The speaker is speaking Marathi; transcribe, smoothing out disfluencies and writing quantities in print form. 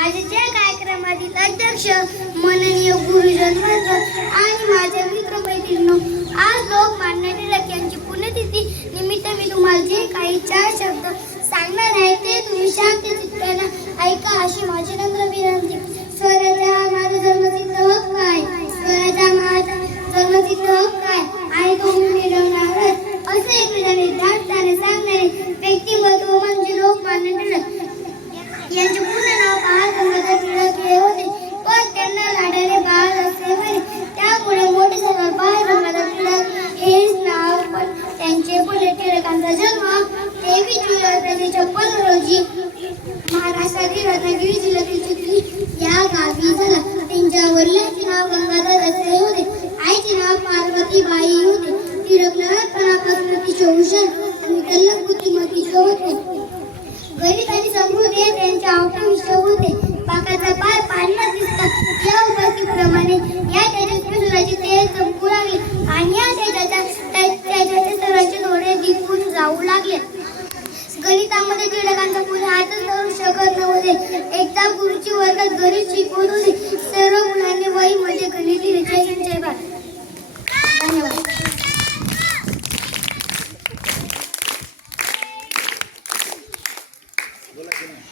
आजच्या कार्यक्रमातील अध्यक्ष माननीय गुरुजन वर्ग आणि माझ्या मित्रमैत्रिणींनो, आज लोकमान्य टिळक यांची पुण्यतिथी निमित्त मी तुम्हाला जे काही 4 शब्द सांगणार आहे ते तुम्ही शांत चित्ताने ऐका अशी माझी नम्र विनंती. स्वराज्य हा माझा जन्मसिद्ध हक्क आहे. स्वराज्य हा माझा जन्मसिद्ध हक्क आहे आणि तो मी मिळवणारच असे एकमेकांनी धाडसाने सांगणारे व्यक्तिमत्व म्हणजे लोकमान्य टिळक. यांचे पूर्ण नाव बाळ गंगाधर टिळक हे होते, पण त्यांना लाडाने बाळ असे म्हणे, त्यामुळे मोठे सरदार बाळ गंगाधर टिळक हेच नाव. पण त्यांचे वडील टिळकांचा जन्म 23 जुलै 1856 रोजी महाराष्ट्रातील रत्नागिरी जिल्ह्यातील चिखली या गावी झाला. त्यांच्या वडिलांचे नाव गंगाधर असे होते, आईचे नाव पार्वतीबाई होते. टिळक लहानपणापासून अतिशय हुशार आणि तल्लख बुद्धिमत्तेचे होते. गणित आणि समृद्धी हे त्यांचे आवडते विषय होते. पाकाचा पाय पाण्यात दिसतात या उपासीप्रमाणे या त्याच्या सुराचे तेज चमकू लागले आणि या त्याच्या सर्वांचे डोळे दिपून जाऊ लागले. गणितामध्ये टिळकांचा कोणी हातच धरू शकत नव्हते. एकदा गुरुची वर्गात गणित शिकवत होते. सर्व मुलांनी वहीमध्ये गणित लिहायचे.